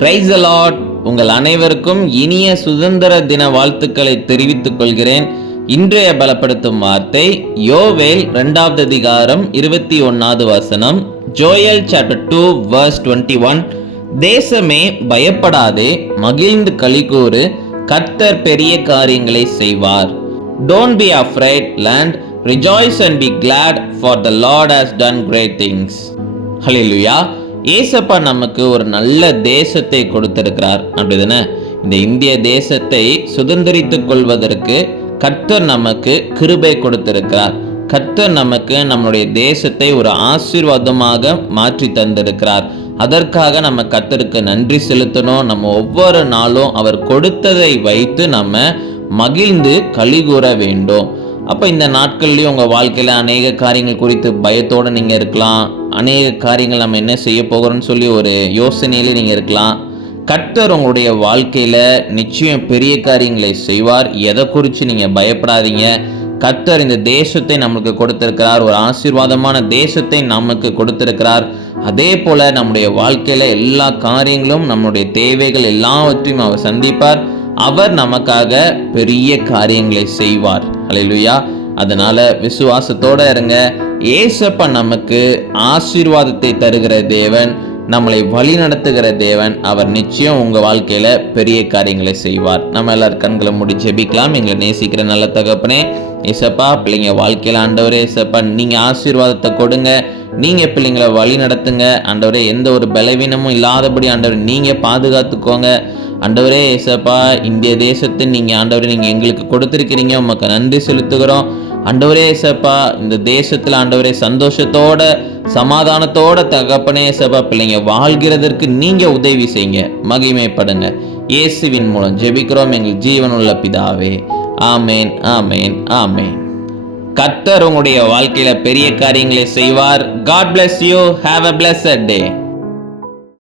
Praise the Lord. உங்கள் அனைவருக்கும் இனிய சுதந்திர தின வாழ்த்துக்களை தெரிவித்துக் கொள்கிறேன். இன்றைய பலப்படுத்தும் வார்த்தை யோவேல் 2வது அதிகாரம் 21வது வசனம். Joel chapter 2 verse 21. தேசமே பயப்படாதே, மகிழ்ந்து களிகூறு, கர்த்தர் பெரிய காரியங்களை செய்வார். Don't be afraid, land, rejoice and be glad, for the Lord has done great things. ஹல்லேலூயா. ஏசப்பா நமக்கு ஒரு நல்ல தேசத்தை கொடுத்திருக்கிறார், அப்படிதானே? இந்த இந்திய தேசத்தை சுதந்திரித்துக் கொள்வதற்கு கர்த்தர் நமக்கு கிருபை கொடுத்திருக்கிறார். கர்த்தர் நமக்கு நம்முடைய தேசத்தை ஒரு ஆசீர்வாதமாக மாற்றி தந்திருக்கிறார். அதற்காக நம்ம கர்த்தருக்கு நன்றி செலுத்தணும். நம்ம ஒவ்வொரு நாளும் அவர் கொடுத்ததை வைத்து நம்ம மகிழ்ந்து களிகூற வேண்டும். அப்போ இந்த நாட்கள்லையும் உங்கள் வாழ்க்கையில் அநேக காரியங்கள் குறித்து பயத்தோடு நீங்கள் இருக்கலாம். அநேக காரியங்கள் நம்ம என்ன செய்ய போகிறோம்னு சொல்லி ஒரு யோசனையிலே நீங்கள் இருக்கலாம். கர்த்தர் உங்களுடைய வாழ்க்கையில் நிச்சயம் பெரிய காரியங்களை செய்வார். எதை குறித்து நீங்கள் பயப்படாதீங்க. கர்த்தர் இந்த தேசத்தை நமக்கு கொடுத்திருக்கிறார். ஒரு ஆசீர்வாதமான தேசத்தை நமக்கு கொடுத்திருக்கிறார். அதே போல் நம்முடைய வாழ்க்கையில் எல்லா காரியங்களும், நம்முடைய தேவைகள் எல்லாவற்றையும் அவர் சந்திப்பார். அவர் நமக்காக பெரிய காரியங்களை செய்வார். ஹல்லேலூயா. அதனால விசுவாசத்தோட இருங்க. ஏசப்பா நமக்கு ஆசீர்வாதத்தை தருகிற தேவன், நம்மளை வழி நடத்துகிற தேவன். அவர் நிச்சயம் உங்க வாழ்க்கையில பெரிய காரியங்களை செய்வார். நம்ம எல்லாரும் கண்களை மூடி ஜெபிக்கலாம். எங்களை நேசிக்கிற நல்ல தகப்பனே, ஏசப்பா பிள்ளைங்க வாழ்க்கையில ஆண்டவரே, ஏசப்பா நீங்க ஆசீர்வாதத்தை கொடுங்க. நீங்க பிள்ளைங்களை வழி நடத்துங்க ஆண்டவரே. எந்த ஒரு பலவீனமும் இல்லாதபடி ஆண்டவரே நீங்க பாதுகாத்துக்கோங்க ஆண்டவரே. ஏசப்பா இந்திய தேசத்தை நீங்க ஆண்டவரே நீங்க எங்களுக்கு கொடுத்திருக்கிறீங்க, உமக்கு நன்றி செலுத்துகிறோம் ஆண்டவரே. ஏசப்பா இந்த தேசத்துல ஆண்டவரே சந்தோஷத்தோட சமாதானத்தோட தகப்பனே ஏசப்பா பிள்ளைங்க வாழ்கிறதற்கு நீங்க உதவி செய்யுங்க, மகிமைப்படுங்க. இயேசுவின் மூலம் ஜெபிக்கிறோம் எங்கள் ஜீவனுள்ள பிதாவே. ஆமேன், ஆமேன், ஆமேன். கர்த்தர் உங்களுடைய வாழ்க்கையில பெரிய காரியங்களை செய்வார். God bless you. Have a blessed day.